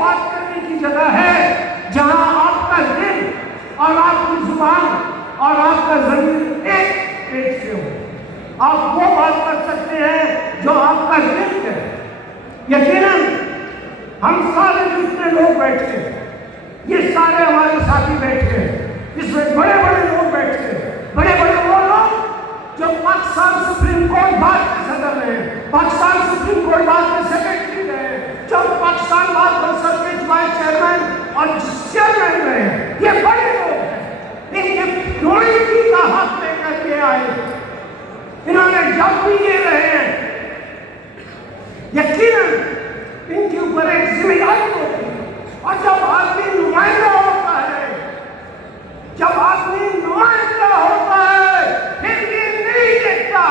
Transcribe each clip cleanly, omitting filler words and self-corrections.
بات کرنے کی جگہ ہے جہاں آپ کا دل اور آپ کی زبان اور آپ کا ضمیر ایک سے ہو. آپ وہ بات کر سکتے ہیں جو آپ کا دل ہے. یقیناً ہم سارے جتنے لوگ بیٹھے ہیں، یہ سارے ہمارے ساتھی بیٹھے ہیں، اس میں بڑے بڑے لوگ بیٹھے ہیں، بڑے بڑے وہ لوگ جو پاکستان سپریم کورٹ بار کے صدر رہے ہیں، پاکستان سپریم کورٹ بار کے سیکرٹری رہے ہیں، جو پاکستان بار کونسل کے وائس چیئرمین اور چیئرمین رہے ہیں. یہ بڑے لوگ ہیں. ان کے نمائندگی کا حق لے کر کے آئے. انہوں نے جب بھی یہ رہے ہیں، یقیناً ان کے اوپر ایک ذمہ داری ہوتی ہے. اور جب آدمی نمائندہ ہوتا ہے، جب آدمی نمائندہ ہوتا ہے، پھر یہ نہیں دیکھتا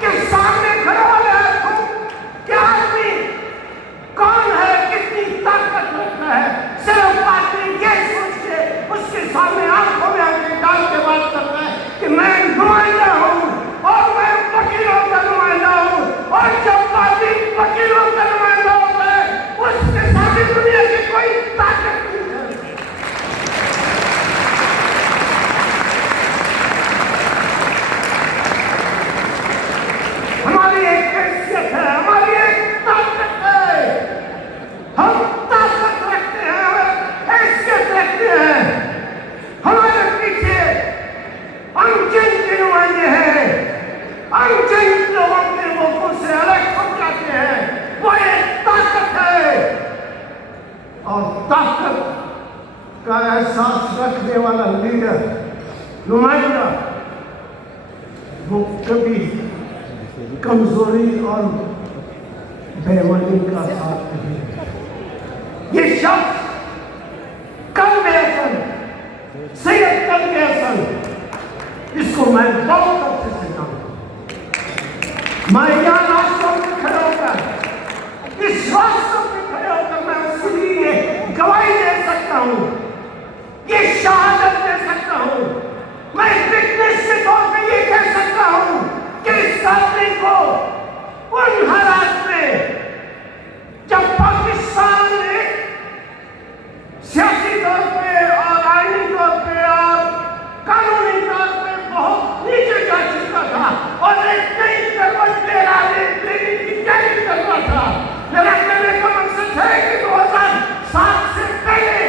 کہ سامنے کھڑا ہوا ہے کیا آدمی کون ہے، کتنی طاقت رکھتا ہے. صرف آدمی یہ سوچ کے اس کے سامنے آنکھوں میں آنکھیں ڈال کے بات کرتا ہے کہ میں نمائندہ ہوں اور میں وکیلوں کا نمائندہ ہوں. اور جب آدمی وکیلوں کا نمائندہ ہوتا ہے، اس کے سامنے دنیا کی کوئی طاقت نہیں ہے. ہماری ایک حیثیت ہے، ہماری ایک طاقت ہے. ہم طاقت رکھتے ہیں، حیثیت رکھتے ہیں. ہمارے پیچھے ہم جن کے نمائندے ہیں، ہم جن لوگوں کے ووٹوں سے الگ ہو جاتے ہیں، وہ ایک طاقت ہے. اور طاقت کا احساس رکھنے والا لیڈر، نمائندہ، وہ کبھی کمزوری اور بےمانی کا ساتھ نہیں. یہ شخص قلب حسن، سید قلب حسن، اس کو میں بہت عرصے سے جانتا ہوں. میں یہاں راستوں میں کھڑے ہو کر، اس راستوں میں کھڑے ہو کر میں اس کے لیے گواہی دے سکتا ہوں، یہ شہادت دے سکتا ہوں. میں وٹنس کے طور پہ یہ کہہ سکتا ہوں کہ اس آدمی کو ان حالات میں جب پاکستان نے سیاسی طور پہ اور آئینی طور پہ اور قانونی طور پہ بہت نیچے جا چکا تھا اور ایک نئی کروٹ لینے کی تیاری کر رہا تھا. میرا کہنے کا مقصد ہے کہ 2007 سے پہلے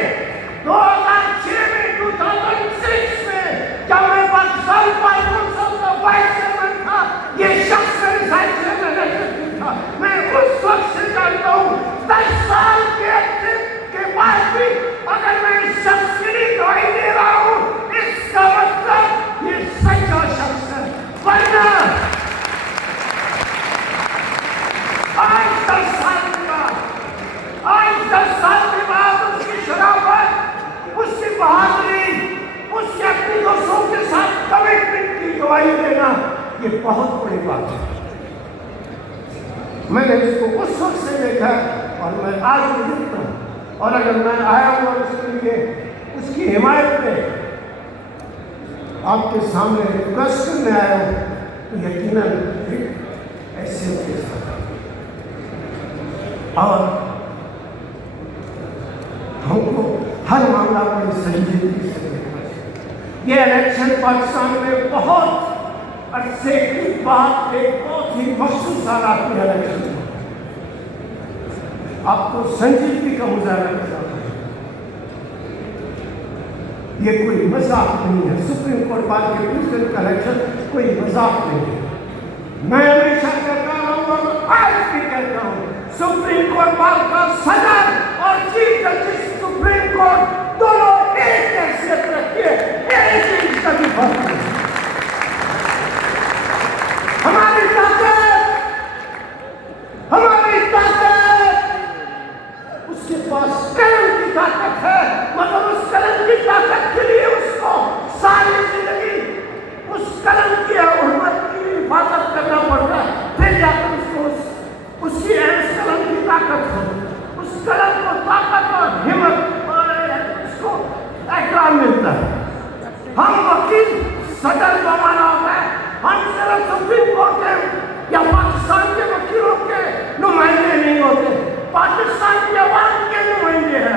2006 میں 2006 میں جب میں پاکستان بار کونسل کا وائس چیئرمین تھا، یہ شخص میرے ساتھ چیئرمین تھا. میں اس وقت سے جانتا ہوں. 10 سال کے عرصے کے بعد بھی اگر میں اس شخص کے لیے گواہی دے رہا ہوں، اس کا مطلب یہ سچا شخص ہے. ورنہ آج 10 سال کے بعد اس کی شرافت، اس کی بہادری، اس کے اپنی دوستوں کے ساتھ کمٹمنٹ کی گواہی دینا، یہ بہت بڑی بات ہے. میں نے اس کو اس وقت سے دیکھا اور میں آج بھی دیکھتا ہوں. اور اگر میں آیا ہوں اور اس کے لیے اس کی حمایت میں آپ کے سامنے ریکویسٹ کرنے آیا ہوں، تو یقیناً ایسے کے ساتھ اور ہم کو ہر معاملہ بڑی سنجیدگی سے دیکھنا چاہیے. یہ الیکشن پاکستان میں بہت عرصے کی بات، ایک بہت ہی مخصوص حالات میں الیکشن آپ کو سنجیدگی کا مظاہرہ کرنا ہے. یہ کوئی مذاق نہیں ہے. سپریم کورٹ بار کے پریزیڈنٹ کا الیکشن کوئی مذاق نہیں ہے. میں ہمیشہ کہتا ہوں اور آج بھی کہتا ہوں، سپریم کورٹ بار کا صدر اور چیف جسٹس سپریم کورٹ دونوں ایک حیثیت رکھتے ہیں، ایک انچ کا بھی فرق نہیں. ہماری طاقت اس کے پاس قلم کی طاقت ہے، مگر اس قلم کی طاقت کے لیے اس کو ساری زندگی اس قلم کی حرمت کی حفاظت کرنا پڑتا ہے. پھر جا کر اس کی اس قلم کی طاقت ہو، اس قلم کو طاقت اور ہمت اور اس کو احترام ملتا ہے. ہم وکیل صدر کا مانا ہوتا ہے، ہم صرف سپریم کورٹ کے یا پاکستان کے وکیلوں کے نمائندے نہیں ہوتے، پاکستان کے عوام کے نمائندے ہیں.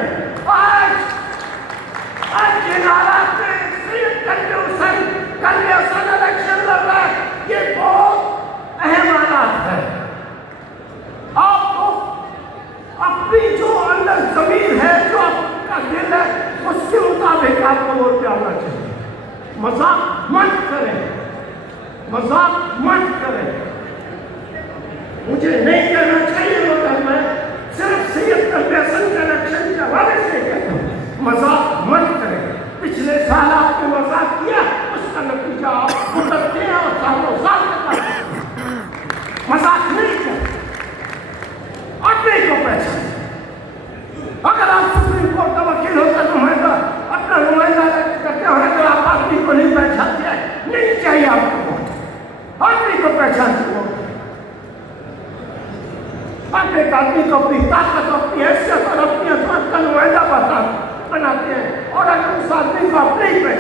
اب ایک آپ کو اور پیارنا چاہیے، مذاق مت کریں، مذاق مت کریں۔ مجھے نہیں کہنا چاہیے مگر میں صرف سید قلب حسن کے الیکشن کے حوالے سے کہتا ہوں، مذاق مت کریں۔ پچھلے سال آپ نے مذاق کیا، اس کا نتیجہ آپ بھگتتے ہیں اور سالوں سال تک مذاق نہیں کریں، اپنے کو پہچانیں۔ اگر آپ سپریم کورٹ کا وکیل ہو کر نمائندہ اپنا نمائندہ کرتے ہیں، اگر آپ آدمی کو نہیں پہچانتے ہیں، نہیں چاہیے آپ کو ووٹ، آدمی کو پہچانتے ووٹ۔ آپ ایک آدمی کو اپنی طاقت، اپنی حیثیت اور اپنی عظمت کا نمائندہ بناتے ہیں، اور اگر اس آدمی کو آپ نہیں پہچانتے